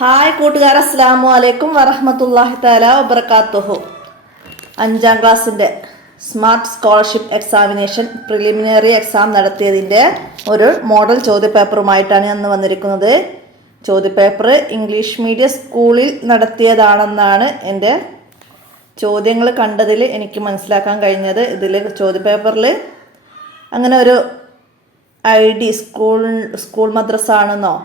Hi കൂട്ടുകാർ, അസ്സലാമു അലൈക്കും വറഹ്മത്തുള്ളാഹി തആല വബറകാതുഹു. 5ാം ക്ലാസ്സിൻ്റെ smart scholarship examination preliminary exam നടത്തിയതിൻ്റെ ഒരു മോഡൽ ചോദ്യപേപ്പറുമായിട്ടാണ് ഞാൻ ഇന്ന് വന്നിരിക്കുന്നത്. ചോദ്യപേപ്പർ ഇംഗ്ലീഷ് മീഡിയം സ്കൂളിൽ നടത്തിയതാണെന്നാണ് എൻ്റെ ചോദ്യങ്ങൾ കണ്ടതിൽ എനിക്ക് മനസ്സിലാക്കാൻ കഴിഞ്ഞത്. ഇതിൽ ചോദ്യപേപ്പറിൽ അങ്ങനെ ഒരു സ്കൂൾ മദ്രസ ആണെന്നോ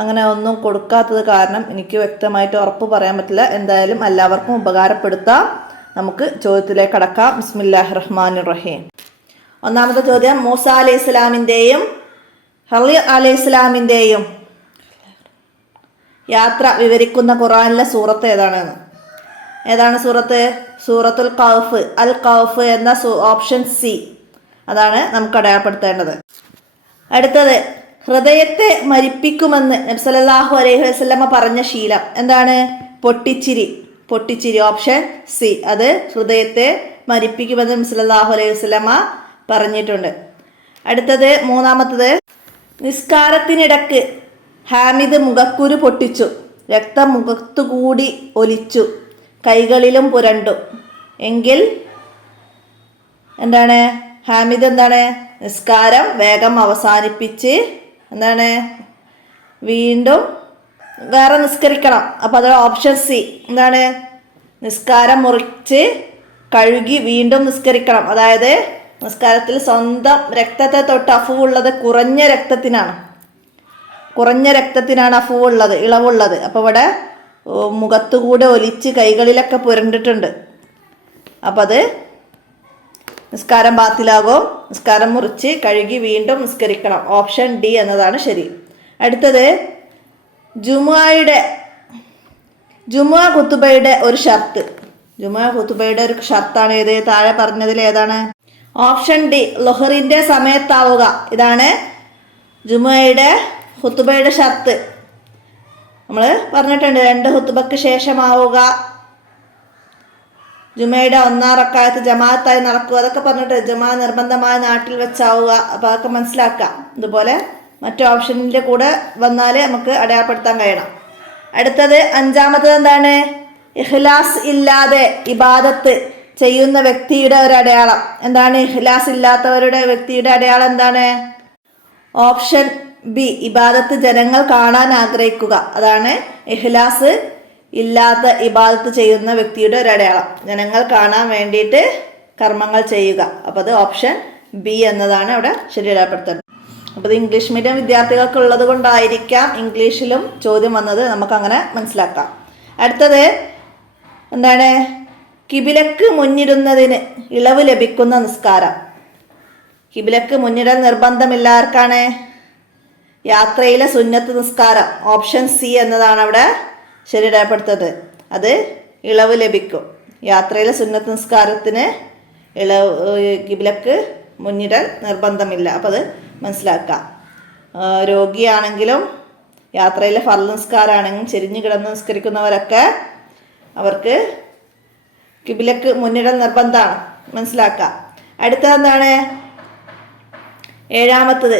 അങ്ങനെ ഒന്നും കൊടുക്കാത്തത് കാരണം എനിക്ക് വ്യക്തമായിട്ട് ഉറപ്പ് പറയാൻ പറ്റില്ല. എന്തായാലും എല്ലാവർക്കും ഉപകാരപ്പെടുത്താം. നമുക്ക് ചോദ്യത്തിലേക്ക് കടക്കാം. ബിസ്മില്ലാഹിർ റഹ്മാനിർ റഹീം. ഒന്നാമത്തെ ചോദ്യം, മൂസ അലൈഹി ഇസ്ലാമിൻ്റെയും ഖളിർ അലൈഹി ഇസ്ലാമിൻ്റെയും യാത്ര വിവരിക്കുന്ന ഖുർആനിലെ സൂറത്ത് ഏതാണെന്ന്. ഏതാണ് സൂറത്ത്? സൂറത്തുൽ കഹ്ഫ്. അൽ കഹ്ഫ് എന്ന ഓപ്ഷൻ സി അതാണ് നമുക്ക് അടയാളപ്പെടുത്തേണ്ടത്. അടുത്തത്, ഹൃദയത്തെ മരിപ്പിക്കുമെന്ന് നബി സല്ലല്ലാഹു അലൈഹി വസല്ലമ പറഞ്ഞ ശീലം എന്താണ്? പൊട്ടിച്ചിരി ഓപ്ഷൻ സി. അത് ഹൃദയത്തെ മരിപ്പിക്കുമെന്ന് നബി സല്ലല്ലാഹു അലൈഹി വസല്ലമ പറഞ്ഞിട്ടുണ്ട്. അടുത്തത്, മൂന്നാമത്തത്, നിസ്കാരത്തിനിടക്ക് ഹാമിദ് മുഖക്കുരു പൊട്ടിച്ചു, രക്തം മുഖത്തുകൂടി ഒലിച്ചു, കൈകളിലും പുരണ്ടു എങ്കിൽ എന്താണ്? ഹാമിദ് എന്താണ്? നിസ്കാരം വേഗം അവസാനിപ്പിച്ച് എന്താണ്? വീണ്ടും വേറെ നിസ്കരിക്കണം. അപ്പോൾ അത് ഓപ്ഷൻ സി എന്താണ്? നിസ്കാരം മുറിച്ച് കഴുകി വീണ്ടും നിസ്കരിക്കണം. അതായത് നിസ്കാരത്തിൽ സ്വന്തം രക്തത്തെ തൊട്ട് അഫുവുള്ളത് കുറഞ്ഞ രക്തത്തിനാണ് അഫുവുള്ളത്, ഇളവുള്ളത്. അപ്പോൾ ഇവിടെ മുഖത്തുകൂടെ ഒലിച്ച് കൈകളിലൊക്കെ പുരണ്ടിട്ടുണ്ട്. അപ്പോൾ അത് നിസ്കാരം ബാത്തിലാകും. നിസ്കാരം മുറിച്ച് കഴുകി വീണ്ടും നിസ്കരിക്കണം. ഓപ്ഷൻ ഡി എന്നതാണ് ശരി. അടുത്തത്, ജുമുഅ ഖുതുബയുടെ ഒരു ഷർത്ത്. ജുമുഅ ഖുതുബയുടെ ഒരു ഷർത്താണ് ഏത്? താഴെ പറഞ്ഞതിൽ ഏതാണ്? ഓപ്ഷൻ ഡി, ളുഹറിന്റെ സമയത്താവുക. ഇതാണ് ജുമുഅയുടെ ഖുതുബയുടെ ഷർത്ത്. നമ്മൾ പറഞ്ഞിട്ടുണ്ട് 2 ഖുതുബക്ക് ശേഷമാവുക, ജുമയുടെ 1-ാം റക്അത്ത് ജമാഅത്തായി നടക്കുക, അതൊക്കെ പറഞ്ഞിട്ട് ജുമാ നിർബന്ധമായ നാട്ടിൽ വെച്ചാവുക. അപ്പോൾ അതൊക്കെ മനസ്സിലാക്കാം. ഇതുപോലെ മറ്റു ഓപ്ഷനിൻ്റെ കൂടെ വന്നാൽ നമുക്ക് അടയാളപ്പെടുത്താൻ കഴിയണം. അടുത്തത്, 5ാമത്തത് എന്താണ്? ഇഖ്ലാസ് ഇല്ലാതെ ഇബാദത്ത് ചെയ്യുന്ന വ്യക്തിയുടെ ഒരു അടയാളം എന്താണ്? ഇഖ്ലാസ് ഇല്ലാത്തവരുടെ വ്യക്തിയുടെ അടയാളം എന്താണ്? ഓപ്ഷൻ ബി, ഇബാദത്ത് ജനങ്ങൾ കാണാൻ ആഗ്രഹിക്കുക. അതാണ് ഇഖ്ലാസ് ഇല്ലാത്ത ഇബാദത്ത് ചെയ്യുന്ന വ്യക്തിയുടെ ഒരു അടയാളം. ജനങ്ങൾ കാണാൻ വേണ്ടിയിട്ട് കർമ്മങ്ങൾ ചെയ്യുക. അപ്പോൾ അത് ഓപ്ഷൻ ബി എന്നതാണ് അവിടെ ശരി അടയാളപ്പെടുത്തുന്നത്. അപ്പോൾ ഇത് ഇംഗ്ലീഷ് മീഡിയം വിദ്യാർത്ഥികൾക്കുള്ളത് കൊണ്ടായിരിക്കാം ഇംഗ്ലീഷിലും ചോദ്യം വന്നത്. നമുക്കങ്ങനെ മനസ്സിലാക്കാം. അടുത്തത് എന്താണ്? കിബിലക്ക് മുന്നിടുന്നതിന് ഇളവ് ലഭിക്കുന്ന നിസ്കാരം. കിബിലക്ക് മുന്നിടൽ നിർബന്ധമില്ലാർക്കാണ്? യാത്രയിലെ സുന്നത്ത് നിസ്കാരം. ഓപ്ഷൻ സി എന്നതാണ് അവിടെ ശരി അടയാളപ്പെടുത്തത്. അത് ഇളവ് ലഭിക്കും. യാത്രയിലെ സുന്നത്ത് നിസ്കാരത്തിന് കിബിലക്ക് മുന്നിടൽ നിർബന്ധമില്ല. അപ്പോൾ അത് മനസ്സിലാക്കാം. രോഗിയാണെങ്കിലും യാത്രയിലെ ഫർള് നിസ്കാരമാണെങ്കിലും ചെരിഞ്ഞു കിടന്ന് നിസ്കരിക്കുന്നവരൊക്കെ അവർക്ക് കിബിലക്ക് മുന്നിടൽ നിർബന്ധമാണ്. മനസ്സിലാക്കാം. അടുത്തത് എന്താണ്? 7ാമത്തത്,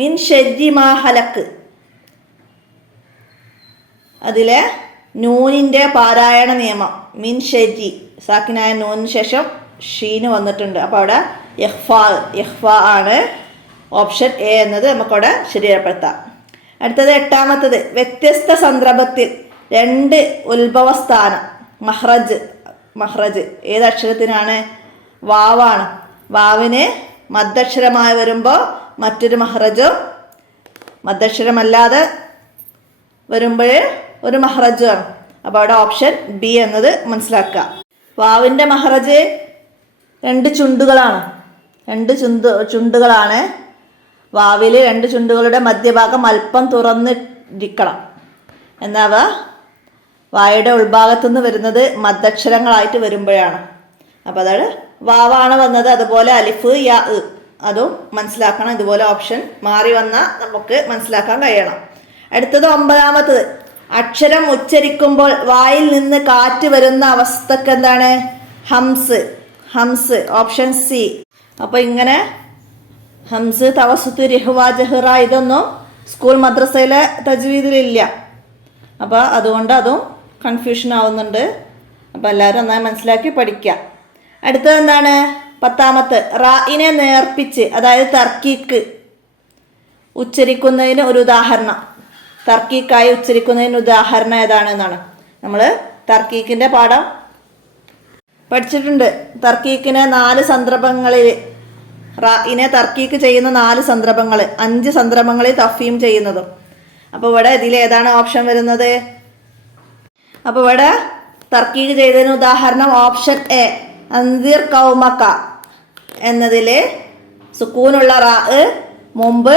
മിൻ ഷർരി മാ ഹലക്ക്. അതിലെ നൂനിൻ്റെ പാരായണ നിയമം. മിൻ ഷർരി, സാക്കിനായ നൂനിന് ശേഷം ഷീന് വന്നിട്ടുണ്ട്. അപ്പോൾ അവിടെ ഇഖ്ഫ ആണ്. ഓപ്ഷൻ എ എന്നത് നമുക്കവിടെ ശരിയാപ്പെടുത്താം. അടുത്തത് 8ാമത്തത്, വ്യത്യസ്ത സന്ദർഭത്തിൽ 2 ഉത്ഭവസ്ഥാനം. മഹ്റജ് ഏത് അക്ഷരത്തിനാണ്? വാവാണ്. വാവിന് മദ്ദക്ഷരമായി വരുമ്പോൾ മറ്റൊരു മഹ്റജും, മദ്ദക്ഷരമല്ലാതെ വരുമ്പോൾ ഒരു മഹ്റജാണ്. അപ്പോൾ അവിടെ ഓപ്ഷൻ ബി എന്നത് മനസ്സിലാക്കുക. വാവിൻ്റെ മഹ്റജ് 2 ചുണ്ടുകളാണ്. 2 ചുണ്ടുകളാണ്. വാവിൽ 2 ചുണ്ടുകളുടെ മധ്യഭാഗം അല്പം തുറന്നിരിക്കണം. എന്നാവ വായുടെ ഉൾഭാഗത്തു നിന്ന് വരുന്നത് മദ്ദക്ഷരങ്ങളായിട്ട് വരുമ്പോഴാണ്. അപ്പോൾ അതാണ് വാവാണ് വന്നത്. അതുപോലെ അലിഫ്, യാ, അതും മനസ്സിലാക്കണം. ഇതുപോലെ ഓപ്ഷൻ മാറി വന്നാൽ നമുക്ക് മനസ്സിലാക്കാൻ കഴിയണം. അടുത്തത് 9ാമത്തത്, അക്ഷരം ഉച്ചരിക്കുമ്പോൾ വായിൽ നിന്ന് കാറ്റ് വരുന്ന അവസ്ഥക്ക് എന്താണ്? ഹംസ്. Option C. അപ്പോൾ ഇങ്ങനെ ഹംസ്, തവസുത്ത്, രഹ്വ, ജഹ്റ ഇതൊന്നും സ്കൂൾ മദ്രസയിലെ തജ്വീദിലില്ല. അപ്പോൾ അതുകൊണ്ട് അതും കൺഫ്യൂഷൻ ആവുന്നുണ്ട്. അപ്പോൾ എല്ലാവരും നന്നായി മനസ്സിലാക്കി പഠിക്കുക. അടുത്തത് എന്താണ്? 10ാമത്തെ റായിനെ നേർപ്പിച്ച്, അതായത് തർക്കീക്ക് ഉച്ചരിക്കുന്നതിന് ഒരു ഉദാഹരണം. തർക്കീക്കായി ഉച്ചരിക്കുന്നതിന് ഉദാഹരണം ഏതാണെന്നാണ്. നമ്മൾ തർക്കീക്കിൻ്റെ പാഠം പഠിച്ചിട്ടുണ്ട്. തർക്കീക്കിനെ 4 സന്ദർഭങ്ങളിൽ, റായിനെ തർക്കീക്ക് ചെയ്യുന്ന 4 സന്ദർഭങ്ങൾ, 5 സന്ദർഭങ്ങളിൽ തഫീം ചെയ്യുന്നതും. അപ്പോൾ ഇവിടെ ഇതിലേതാണ് ഓപ്ഷൻ വരുന്നത്? അപ്പോൾ ഇവിടെ തർക്കീക്ക് ചെയ്തതിന് ഉദാഹരണം ഓപ്ഷൻ എ അൻദിർ കൗമക എന്നതിൽ സുക്കൂനുള്ള റാ മുമ്പ്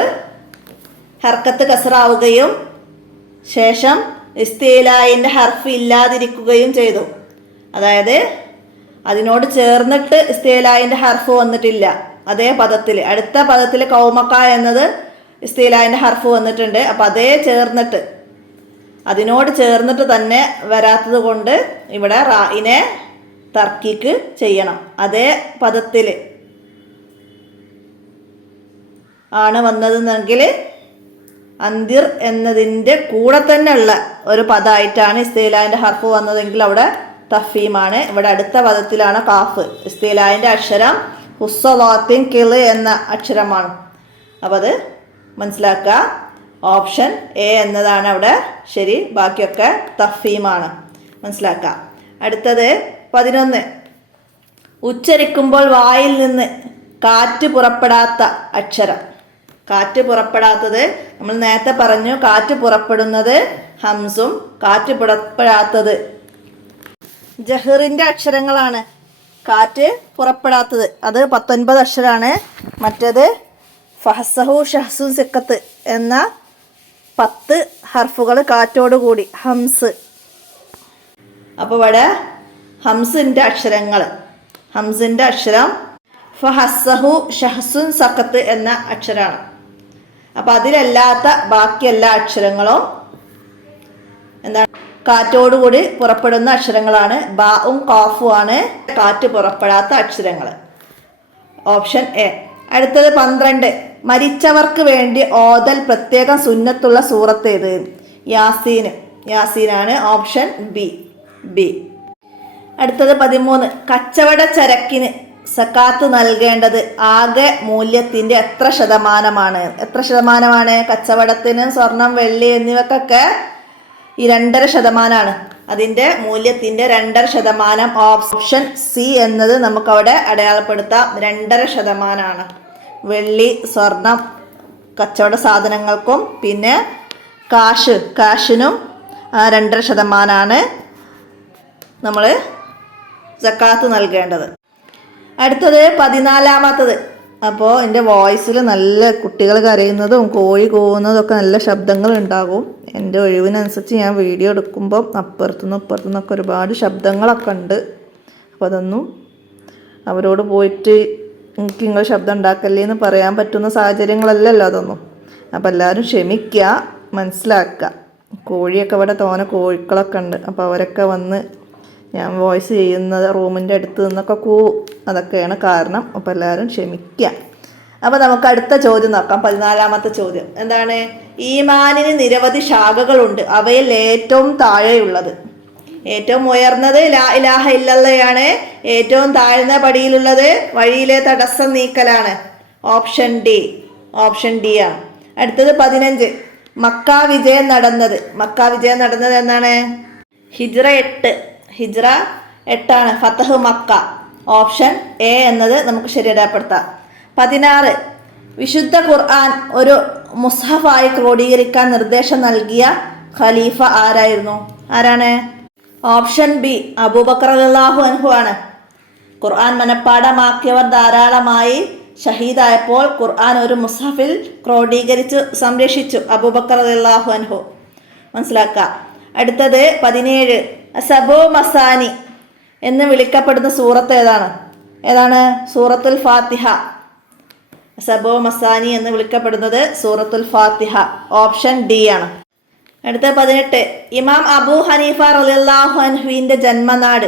ഹർക്കത്ത് കസറാവുകയും ശേഷം ഇസ്തിലായിൻ്റെ ഹർഫ് ഇല്ലാതിരിക്കുകയും ചെയ്തു. അതായത് അതിനോട് ചേർന്നിട്ട് ഇസ്തിലായിൻ്റെ ഹർഫ് വന്നിട്ടില്ല. അതേ പദത്തിൽ, അടുത്ത പദത്തിൽ കൗമക്ക എന്നത് ഇസ്തിലായിൻ്റെ ഹർഫ് വന്നിട്ടുണ്ട്. അപ്പം അതേ ചേർന്നിട്ട്, അതിനോട് ചേർന്നിട്ട് തന്നെ വരാത്തത് കൊണ്ട് ഇവിടെ റായിനെ തർക്കീക്ക് ചെയ്യണം. അതേ പദത്തിൽ ആണ് വന്നതെന്നെങ്കിൽ അന്തിർ എന്നതിൻ്റെ കൂടെ തന്നെ ഉള്ള ഒരു പദമായിട്ടാണ് ഇസ്തിലായിൻ്റെ ഹർഫ് വന്നതെങ്കിൽ അവിടെ തഫീമാണ്. ഇവിടെ അടുത്ത പദത്തിലാണ് കാഫ്. ഇസ്തിലായിൻ്റെ അക്ഷരം ഹുസ്സലാത്തിൻ കിള് എന്ന അക്ഷരമാണ്. അപ്പോൾ അത് മനസ്സിലാക്കുക. ഓപ്ഷൻ എ എന്നതാണ് അവിടെ ശരി. ബാക്കിയൊക്കെ തഫീമാണ്. മനസ്സിലാക്കുക. അടുത്തത് 11 ഉച്ചരിക്കുമ്പോൾ വായിൽ നിന്ന് കാറ്റ് പുറപ്പെടാത്ത അക്ഷരം. കാറ്റ് പുറപ്പെടാത്തത് നമ്മൾ നേരത്തെ പറഞ്ഞു. കാറ്റ് പുറപ്പെടുന്നത് ഹംസും കാറ്റ് പുറപ്പെടാത്തത് ജഹറിൻ്റെ അക്ഷരങ്ങളാണ്. കാറ്റ് പുറപ്പെടാത്തത് അത് 19 അക്ഷരമാണ്. മറ്റേത് ഫഹസഹു ഷഹ്സുൻ സിക്കത്ത് എന്ന 10 ഹർഫുകൾ കാറ്റോടുകൂടി ഹംസ്. അപ്പോൾ ഇവിടെ ഹംസിൻ്റെ അക്ഷരങ്ങൾ, ഹംസിൻ്റെ അക്ഷരം ഫഹസഹു ഷഹ്സുൻ സക്കത്ത് എന്ന അക്ഷരമാണ്. അപ്പം അതിലല്ലാത്ത ബാക്കി എല്ലാ അക്ഷരങ്ങളും എന്താണ്? കാറ്റോടുകൂടി പുറപ്പെടുന്ന അക്ഷരങ്ങളാണ്. ബാവും കാഫും ആണ് കാറ്റ് പുറപ്പെടാത്ത അക്ഷരങ്ങൾ. Option A. അടുത്തത് 12 മരിച്ചവർക്ക് വേണ്ടി ഓതൽ പ്രത്യേകം സുന്നത്തുള്ള സൂറത്ത് ഏത്? യാസീൻ. യാസീനാണ് ഓപ്ഷൻ ബി. അടുത്തത് 13 കച്ചവട ചരക്കിന് സക്കാത്ത് നൽകേണ്ടത് ആകെ മൂല്യത്തിൻ്റെ എത്ര ശതമാനമാണ്? എത്ര ശതമാനമാണ്? കച്ചവടത്തിന് സ്വർണം, വെള്ളി എന്നിവക്കൊക്കെ ഈ 2.5%. അതിൻ്റെ മൂല്യത്തിൻ്റെ 2.5%. ഓപ്ഷൻ സി എന്നത് നമുക്കവിടെ അടയാളപ്പെടുത്താം. 2.5%. വെള്ളി, സ്വർണം, കച്ചവട സാധനങ്ങൾക്കും പിന്നെ കാശിനും 2.5% നമ്മൾ സക്കാത്ത് നൽകേണ്ടത്. അടുത്തത് 14ാമത്തത്. അപ്പോൾ എൻ്റെ വോയിസിൽ നല്ല കുട്ടികൾ കരയുന്നതും കോഴി കൂവുന്നതും ഒക്കെ നല്ല ശബ്ദങ്ങൾ ഉണ്ടാകും. എൻ്റെ ഒഴിവിനനുസരിച്ച് ഞാൻ വീഡിയോ എടുക്കുമ്പം അപ്പുറത്തുനിന്നൊക്കെ ഒരുപാട് ശബ്ദങ്ങളൊക്കെ ഉണ്ട്. അപ്പോൾ അതൊന്നും അവരോട് പോയിട്ട് എനിക്ക് നിങ്ങൾ ശബ്ദം ഉണ്ടാക്കല്ലേ എന്ന് പറയാൻ പറ്റുന്ന സാഹചര്യങ്ങളല്ലല്ലോ അതൊന്നും. അപ്പോൾ എല്ലാവരും ക്ഷമിക്കുക, മനസ്സിലാക്കുക. കോഴിയൊക്കെ ഇവിടെ കോഴിക്കളൊക്കെ ഉണ്ട്. അപ്പോൾ അവരൊക്കെ വന്ന് ഞാൻ വോയിസ് ചെയ്യുന്നത് റൂമിൻ്റെ അടുത്ത് നിന്നൊക്കെ കൂവും. അതൊക്കെയാണ് കാരണം. അപ്പോൾ എല്ലാവരും ക്ഷമിക്കുക. അപ്പോൾ നമുക്ക് അടുത്ത ചോദ്യം നോക്കാം. 14ാമത്തെ ചോദ്യം എന്താണ്? ഈമാനിന് നിരവധി ശാഖകളുണ്ട്. അവയിൽ ഏറ്റവും താഴെയുള്ളത്, ഏറ്റവും ഉയർന്നത് ലാ ഇലാഹ ഇല്ലല്ലയാണ്. ഏറ്റവും താഴ്ന്ന പടിയിലുള്ളത് വഴിയിലെ തടസ്സം നീക്കലാണ്. ഓപ്ഷൻ ഡി ആണ്. അടുത്തത് 15 മക്ക വിജയം നടന്നത് എന്നാണ്? ഹിജ്റ 8 ഫതഹ് മക്ക. ഓപ്ഷൻ എ എന്നത് നമുക്ക് ശരിയാപ്പെടുത്താം. 16 വിശുദ്ധ ഖുർആൻ ഒരു മുസ്ഹഫായി ക്രോഡീകരിക്കാൻ നിർദ്ദേശം നൽകിയ ഖലീഫ ആരാണ്? ഓപ്ഷൻ ബി അബൂബക്കർ റളിയല്ലാഹു അൻഹു ആണ്. ഖുർആൻ മനഃപ്പാഠമാക്കിയവർ ധാരാളമായി ഷഹീദായപ്പോൾ ഖുർആൻ ഒരു മുസ്ഹഫിൽ ക്രോഡീകരിച്ചു സംരക്ഷിച്ചു അബൂബക്കർ റളിയല്ലാഹു അൻഹു. മനസ്സിലാക്കുക. അടുത്തത് 17 സബോ മസാനി എന്ന് വിളിക്കപ്പെടുന്ന സൂറത്ത് ഏതാണ്? സൂറത്തുൽ ഫാത്തിഹ. സബോ മസാനി എന്ന് വിളിക്കപ്പെടുന്നത് സൂറത്തുൽ ഫാത്തിഹ. ഓപ്ഷൻ ഡി ആണ്. അടുത്ത 18 ഇമാം അബൂ ഹനീഫ റളിയല്ലാഹു അൻഹുവിൻ്റെ ജന്മനാട്.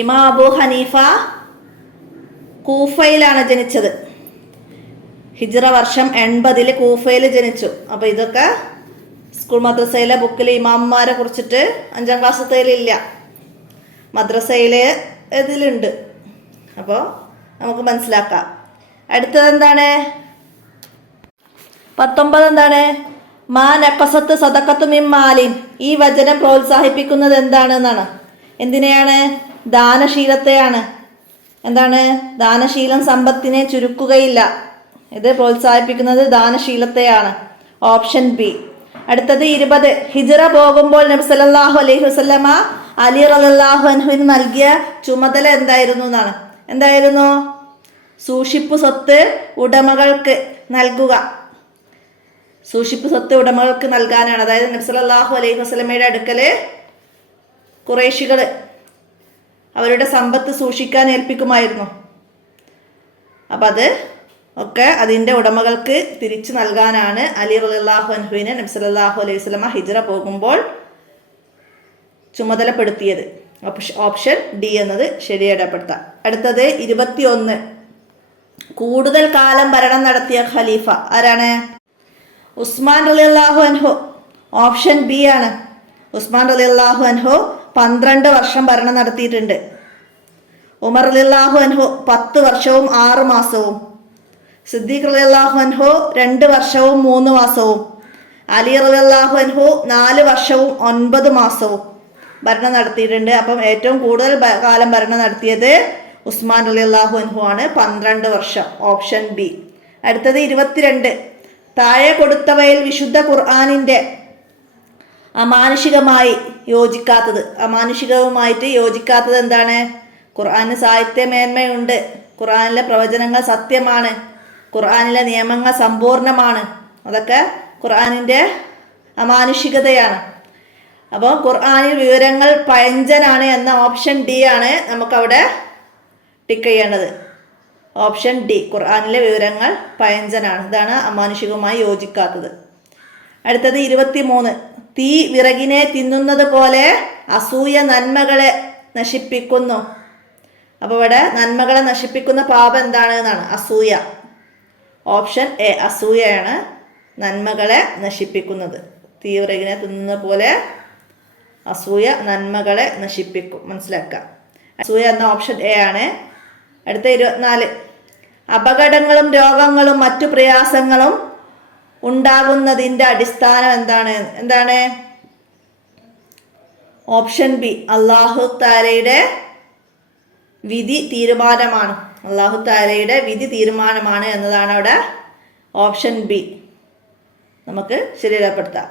ഇമാം അബൂ ഹനീഫ കൂഫയിലാണ് ജനിച്ചത്. ഹിജ്റ വർഷം 80 കൂഫയിൽ ജനിച്ചു. അപ്പോൾ ഇതൊക്കെ സ്കൂൾ മദ്രസയിലെ ബുക്കിൽ ഇമാമുമാരെ കുറിച്ചിട്ട് 5ാം ക്ലാസ്സത്തേലില്ല, മദ്രസയിൽ ഇതിലുണ്ട്. അപ്പോൾ നമുക്ക് മനസ്സിലാക്കാം. അടുത്തത് എന്താണ്? 19 എന്താണ്? മാ നഖസത്ത് സദഖത്തു മിൻ മാലിൻ. ഈ വചനം പ്രോത്സാഹിപ്പിക്കുന്നത് എന്താണെന്നാണ്. എന്തിനെയാണ്? ദാനശീലത്തെയാണ്. എന്താണ്? ദാനശീലം സമ്പത്തിനെ ചുരുക്കുകയില്ല. ഇത് പ്രോത്സാഹിപ്പിക്കുന്നത് ദാനശീലത്തെയാണ്. Option B. അടുത്തത് 20. ഹിജ്റ പോകുമ്പോൾ നബി സല്ലല്ലാഹു അലൈഹി വസല്ലമ അലി റളിയല്ലാഹു അൻഹുവിന് നൽകിയ ചുമതല എന്തായിരുന്നു എന്നാണ്. എന്തായിരുന്നു? സൂക്ഷിപ്പ് സ്വത്ത് ഉടമകൾക്ക് നൽകുക. സൂക്ഷിപ്പ് സ്വത്ത് ഉടമകൾക്ക് നൽകാനാണ്. അതായത് നബി സല്ലല്ലാഹു അലൈഹി വസല്ലമയുടെ അടുക്കൽ ഖുറൈശികൾ അവരുടെ സമ്പത്ത് സൂക്ഷിക്കാൻ ഏൽപ്പിക്കുമായിരുന്നു. അപ്പം അത് ഒക്കെ അതിൻ്റെ ഉടമകൾക്ക് തിരിച്ചു നൽകാനാണ് അലി റളിയല്ലാഹു അൻഹുവിനെ നബി സല്ലല്ലാഹു അലൈഹി വസല്ലമ ഹിജ്റ പോകുമ്പോൾ ചുമതലപ്പെടുത്തിയത്. ഓപ്ഷൻ ഡി എന്നത് ശരിയിടപ്പെടുത്താം. അടുത്തത് 21. കൂടുതൽ കാലം ഭരണം നടത്തിയ ഖലീഫ ആരാണ്? ഉസ്മാൻ റളിയല്ലാഹു അൻഹു. ഓപ്ഷൻ ബി ആണ്. ഉസ്മാൻ റളിയല്ലാഹു അൻഹു 12 വർഷം ഭരണം നടത്തിയിട്ടുണ്ട്. ഉമർ റളിയല്ലാഹു അൻഹു 10 വർഷവും 6 മാസവും. സിദ്ദീഖ് റളിയല്ലാഹു അൻഹു 2 വർഷവും 3 മാസവും. അലി റളിയല്ലാഹു അൻഹു 4 വർഷവും 9 മാസവും ഭരണം നടത്തിയിട്ടുണ്ട്. അപ്പം ഏറ്റവും കൂടുതൽ കാലം ഭരണം നടത്തിയത് ഉസ്മാൻ റളിയല്ലാഹു അൻഹു ആണ്, 12 വർഷം. Option B. അടുത്തത് 22. താഴെ കൊടുത്തവയിൽ വിശുദ്ധ ഖുർആനിൻ്റെ അമാനുഷികമായി യോജിക്കാത്തത്. അമാനുഷികവുമായിട്ട് യോജിക്കാത്തത് എന്താണ്? ഖുർആന് സാഹിത്യ മേന്മയുണ്ട്, ഖുർആനിലെ പ്രവചനങ്ങൾ സത്യമാണ്, ഖുർആനിലെ നിയമങ്ങൾ സമ്പൂർണമാണ്. അതൊക്കെ ഖുർആനിൻ്റെ അമാനുഷികതയാണ്. അപ്പോൾ ഖുർആനിൽ വിവരങ്ങൾ പഴഞ്ചനാണ് എന്ന ഓപ്ഷൻ ഡി ആണ് നമുക്കവിടെ ടിക്ക് ചെയ്യേണ്ടത്. Option D. ഖുർആനിലെ വിവരങ്ങൾ പഴഞ്ചനാണ്. ഇതാണ് അമാനുഷികവുമായി യോജിക്കാത്തത്. അടുത്തത് 23. തീ വിറകിനെ തിന്നുന്നത് പോലെ അസൂയ നന്മകളെ നശിപ്പിക്കുന്നു. അപ്പോൾ ഇവിടെ നന്മകളെ നശിപ്പിക്കുന്ന പാപം എന്താണ് എന്നാണ്. അസൂയ. ഓപ്ഷൻ എ അസൂയയാണ് നന്മകളെ നശിപ്പിക്കുന്നത്. തീ വിറകിനെ തിന്നുന്ന പോലെ അസൂയ നന്മകളെ നശിപ്പിക്കും. മനസ്സിലാക്കാം. അസൂയ എന്ന ഓപ്ഷൻ എ ആണ്. അടുത്ത 24. അപകടങ്ങളും രോഗങ്ങളും മറ്റു പ്രയാസങ്ങളും ഉണ്ടാകുന്നതിൻ്റെ അടിസ്ഥാനം എന്താണ്? ഓപ്ഷൻ ബി അല്ലാഹു തആലയുടെ വിധി തീരുമാനമാണ്. അല്ലാഹു തആലയുടെ വിധി തീരുമാനമാണ് എന്നതാണ് അവിടെ ഓപ്ഷൻ ബി. നമുക്ക് ശരിയാപ്പെടുത്താം.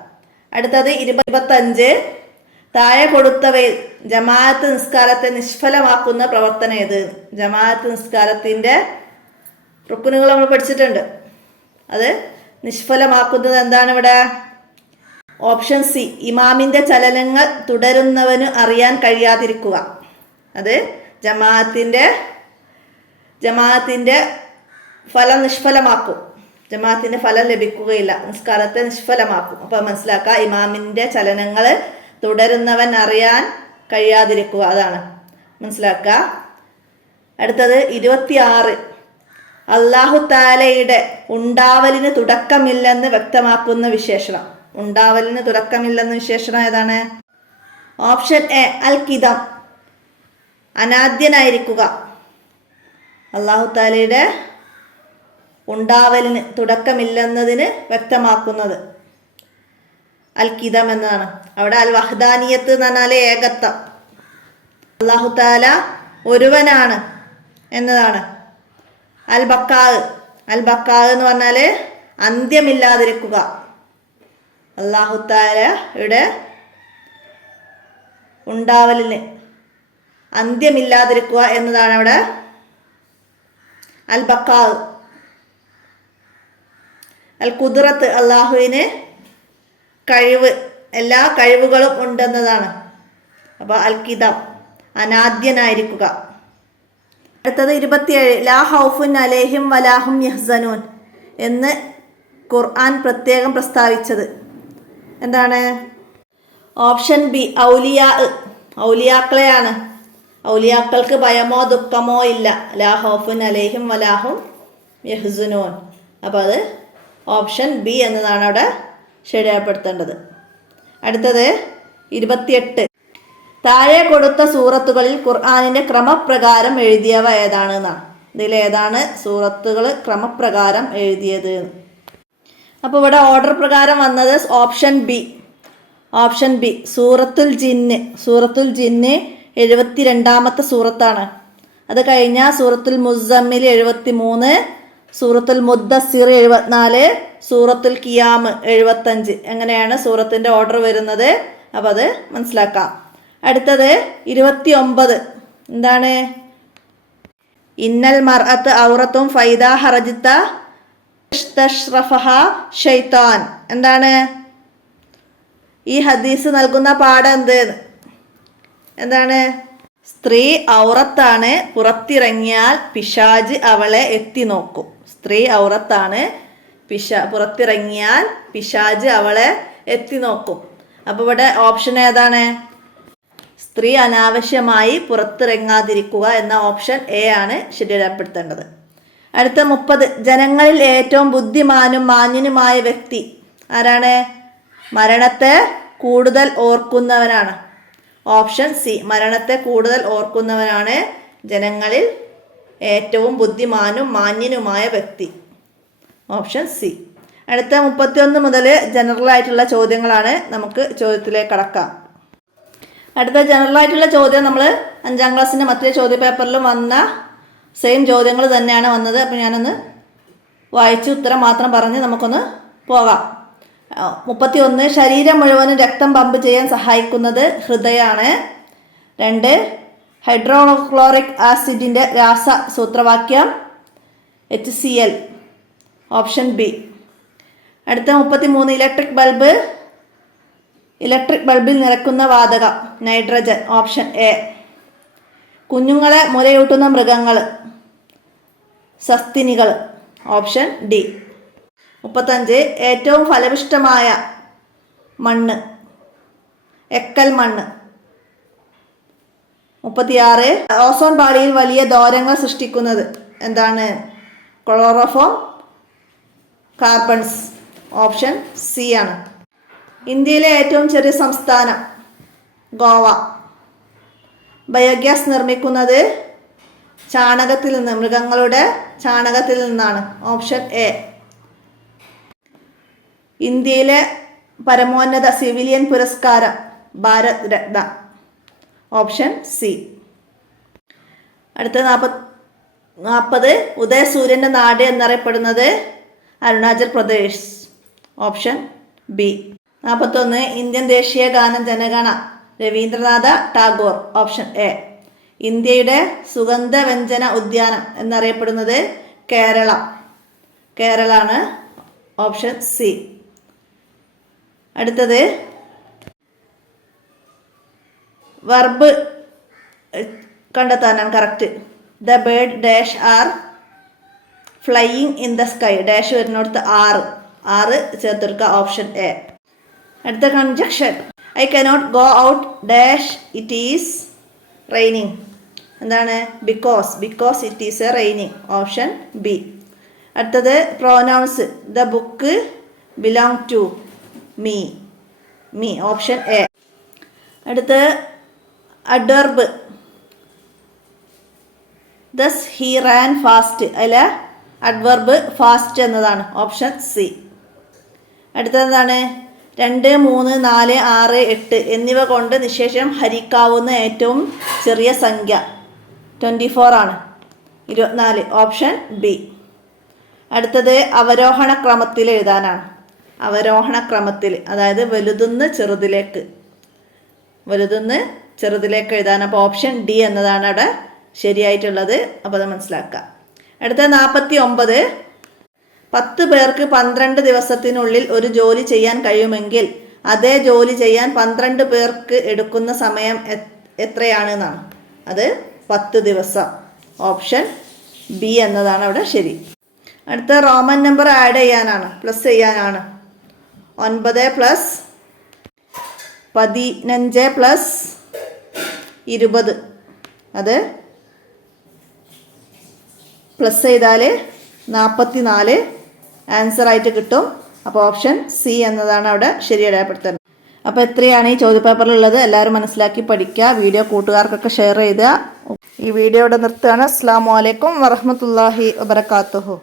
അടുത്തത് 25. താഴെ കൊടുത്തവയിൽ ജമാഅത്ത് നിസ്കാരത്തെ നിഷ്ഫലമാക്കുന്ന പ്രവർത്തനം ഏത്? ജമാഅത്ത് നിസ്കാരത്തിൻ്റെ റുക്കുനുകൾ നമ്മൾ പഠിച്ചിട്ടുണ്ട്. അത് നിഷ്ഫലമാക്കുന്നത് എന്താണ് ഇവിടെ? ഓപ്ഷൻ സി ഇമാമിൻ്റെ ചലനങ്ങൾ തുടരുന്നവന് അറിയാൻ കഴിയാതിരിക്കുക. അത് ജമാഅത്തിൻ്റെ ഫലം നിഷ്ഫലമാക്കും. ജമാഅത്തിൻ്റെ ഫലം ലഭിക്കുകയില്ല, നിസ്കാരത്തെ നിഷ്ഫലമാക്കും. അപ്പോൾ മനസ്സിലാക്കുക, ഇമാമിൻ്റെ ചലനങ്ങൾ തുടരുന്നവൻ അറിയാൻ കഴിയാതിരിക്കുക. അതാണ് മനസ്സിലാക്കുക. അടുത്തത് 26. അല്ലാഹു തആലയുടെ ഉണ്ടാവലിന് തുടക്കമില്ലെന്ന് വ്യക്തമാക്കുന്ന വിശേഷണം. ഉണ്ടാവലിന് തുടക്കമില്ലെന്ന വിശേഷണം ഏതാണ്? ഓപ്ഷൻ എ അൽ കിദം, അനാദ്യനായിരിക്കുക. അല്ലാഹു തആലയുടെ ഉണ്ടാവലിന് തുടക്കമില്ലെന്നതിന് വ്യക്തമാക്കുന്നത് അൽ കിദം എന്നതാണ്. അവിടെ അൽ വഹ്ദാനിയത്ത് എന്ന് പറഞ്ഞാൽ ഏകത്വം. അല്ലാഹു തആല ഒരുവനാണ് എന്നതാണ്. അൽ ബക്കാ എന്ന് പറഞ്ഞാൽ അന്ത്യമില്ലാതിരിക്കുക. അല്ലാഹു തആലയുടെ ഉണ്ടാവലിന് അന്ത്യമില്ലാതിരിക്കുക എന്നതാണ് അവിടെ അൽ ബക്കാ. അൽ ഖുദ്റത്ത്, അള്ളാഹുവിന് കഴിവ്, എല്ലാ കഴിവുകളും ഉണ്ടെന്നതാണ്. അപ്പോൾ അൽ കിദം, അനാദ്യനായിരിക്കുക. അടുത്തത് 27. ലാ ഹൗഫുൻ അലൈഹിം വലാഹും യഹ്സനൂൻ എന്ന് ഖുർആൻ പ്രത്യേകം പ്രസ്താവിച്ചത് എന്താണ്? Option B ഔലിയാക്കളെയാണ്. ഔലിയാക്കൾക്ക് ഭയമോ ദുഃഖമോ ഇല്ല. ലാ ഹൗഫുൻ അലൈഹിം വലാഹും യഹ്സനൂൻ. അപ്പോൾ അത് ഓപ്ഷൻ ബി എന്നതാണ് അവിടെ ശരിയാപ്പെടുത്തേണ്ടത്. അടുത്തത് 28. താഴെ കൊടുത്ത സൂറത്തുകളിൽ ഖുർആനിന്റെ ക്രമപ്രകാരം എഴുതിയവ ഏതാണ് എന്നാണ്. ഇതിലേതാണ് സൂറത്തുകൾ ക്രമപ്രകാരം എഴുതിയത്? അപ്പോൾ ഇവിടെ ഓർഡർ പ്രകാരം വന്നത് ഓപ്ഷൻ ബി സൂറത്തുൽ ജിന്ന് 72ാമത്തെ സൂറത്താണ്. അത് കഴിഞ്ഞ സൂറത്തുൽ മുസമ്മിൽ 73, സൂറത്തുൽ മുദ്ദസ്സിർ 74, സൂറത്തുൽ ഖിയാം 75. എങ്ങനെയാണ് സൂറത്തിൻ്റെ ഓർഡർ വരുന്നത്? അപ്പോൾ അത് മനസ്സിലാക്കാം. അടുത്തത് 29. എന്താണ്? ഇന്നൽ മർഅത്ത് ഔറത്തും ഫൈദാ ഹറജിത്ത തഷ്റഫഹ ഷൈത്താൻ. എന്താണ് ഈ ഹദീസ് നൽകുന്ന പാഠം? എന്താണ്? സ്ത്രീ ഔറത്താണ്, പുറത്തിറങ്ങിയാൽ പിശാജ് അവളെ എത്തി നോക്കും. സ്ത്രീ ഔറത്താണ്, പുറത്തിറങ്ങിയാൽ പിശാജ് അവളെ എത്തി നോക്കും. അപ്പോൾ ഇവിടെ ഓപ്ഷൻ ഏതാണ്? സ്ത്രീ അനാവശ്യമായി പുറത്തിറങ്ങാതിരിക്കുക എന്ന ഓപ്ഷൻ എ ആണ് ശരിപ്പെടുത്തേണ്ടത്. അടുത്ത 30. ജനങ്ങളിൽ ഏറ്റവും ബുദ്ധിമാനും മാന്യനുമായ വ്യക്തി ആരാണ്? മരണത്തെ കൂടുതൽ ഓർക്കുന്നവനാണ്. ഓപ്ഷൻ സി, മരണത്തെ കൂടുതൽ ഓർക്കുന്നവനാണ് ജനങ്ങളിൽ ഏറ്റവും ബുദ്ധിമാനും മാന്യനുമായ വ്യക്തി. Option C. അടുത്ത 31 മുതൽ ജനറൽ ആയിട്ടുള്ള ചോദ്യങ്ങളാണ്. നമുക്ക് ചോദ്യത്തിലേക്ക് കടക്കാം. അടുത്ത ജനറൽ ആയിട്ടുള്ള ചോദ്യം നമ്മൾ 5ാം ക്ലാസ്സിൻ്റെ മറ്റേ ചോദ്യ പേപ്പറിലും വന്ന സെയിം ചോദ്യങ്ങൾ തന്നെയാണ് വന്നത്. അപ്പോൾ ഞാനൊന്ന് വായിച്ച് ഉത്തരം മാത്രം പറഞ്ഞ് നമുക്കൊന്ന് പോകാം. 31. ശരീരം മുഴുവനും രക്തം പമ്പ് ചെയ്യാൻ സഹായിക്കുന്നത് ഹൃദയമാണ്. 2. ഹൈഡ്രോക്ലോറിക് ആസിഡിൻ്റെ രാസ സൂത്രവാക്യം HCl. Option B. അടുത്ത 33. ഇലക്ട്രിക് ബൾബിൽ നിറക്കുന്ന വാതകം നൈട്രജൻ. Option A. കുഞ്ഞുങ്ങളെ മുലയൂട്ടുന്ന മൃഗങ്ങൾ സസ്തിനികൾ. Option D. 35. ഏറ്റവും ഫലപുഷ്ടമായ മണ്ണ് എക്കൽ മണ്ണ്. 36. ഓസോൺ പാളിയിൽ വലിയ ദ്വാരങ്ങൾ സൃഷ്ടിക്കുന്നത് എന്താണ്? Chloroform carbons. ഓപ്ഷൻ സി ആണ്. ഇന്ത്യയിലെ ഏറ്റവും ചെറിയ സംസ്ഥാനം ഗോവ. ബയോഗ്യാസ് നിർമ്മിക്കുന്നത് ചാണകത്തിൽ നിന്ന്, മൃഗങ്ങളുടെ ചാണകത്തിൽ നിന്നാണ്. Option A. ഇന്ത്യയിലെ പരമോന്നത സിവിലിയൻ പുരസ്കാരം ഭാരത് രത്ന. Option C. അടുത്ത 40. ഉദയസൂര്യൻ്റെ നാട് എന്നറിയപ്പെടുന്നത് Arunachal Pradesh. Option B. 41. Indian ദേശീയ ഗാനം ജനഗണ രവീന്ദ്രനാഥ ടാഗോർ. Option A. ഇന്ത്യയുടെ സുഗന്ധവ്യഞ്ജന ഉദ്യാനം എന്നറിയപ്പെടുന്നത് കേരളാണ്. Option C. അടുത്തത് വെർബ് കണ്ടെത്താനാണ് correct. The bird dash are flying in the sky. Dash വരുന്നിടത്ത് ആറ് ചേർത്തെടുക്കുക. Option A. അടുത്ത conjunction I cannot go out dash it is raining. എന്താണ്? Because it is a raining. Option B. അടുത്തത് pronouns the book belong to me. Option A. അടുത്ത് adverb thus he ran fast. അതിൽ adverb fast എന്നതാണ്. Option C. അടുത്തതാണ് 2, 3, 4, 6, 8 എന്നിവ കൊണ്ട് നിശേഷം ഹരിക്കാവുന്ന ഏറ്റവും ചെറിയ സംഖ്യ 24 ആണ്. 24. Option B. അടുത്തത് അവരോഹണ ക്രമത്തിൽ എഴുതാനാണ്. അവരോഹണ ക്രമത്തിൽ, അതായത് വലുതുന്ന് ചെറുതിലേക്ക് എഴുതാൻ. അപ്പോൾ ഓപ്ഷൻ ഡി എന്നതാണ് അവിടെ ശരിയായിട്ടുള്ളത്. അപ്പോൾ അത് മനസ്സിലാക്കുക. അടുത്ത 49. 10 പേർക്ക് 12 ദിവസത്തിനുള്ളിൽ ഒരു ജോലി ചെയ്യാൻ കഴിയുമെങ്കിൽ അതേ ജോലി ചെയ്യാൻ 12 പേർക്ക് എടുക്കുന്ന സമയം എത്രയാണ് എന്നാണ്. അത് 10 ദിവസം. ഓപ്ഷൻ ബി എന്നതാണ് അവിടെ ശരി. അടുത്ത റോമൻ നമ്പർ ആഡ് ചെയ്യാനാണ്, പ്ലസ് ചെയ്യാനാണ്. 9 പ്ലസ് 15 പ്ലസ് 20 അത് പ്ലസ് ചെയ്താൽ 44 ആൻസർ ആയിട്ട് കിട്ടും. അപ്പോൾ ഓപ്ഷൻ സി എന്നതാണ് അവിടെ ശരിയടയാപ്പെടുത്തുന്നത്. അപ്പോൾ ഇത്രയാണ് ഈ ചോദ്യപേപ്പറിലുള്ളത്. എല്ലാവരും മനസ്സിലാക്കി പഠിക്കുക. വീഡിയോ കൂട്ടുകാർക്കൊക്കെ ഷെയർ ചെയ്യുക. ഈ വീഡിയോ ഇവിടെ നിർത്തുകയാണ്. അസ്സലാമു അലൈക്കും വറഹ്മത്തുള്ളാഹി വബറകാതുഹു.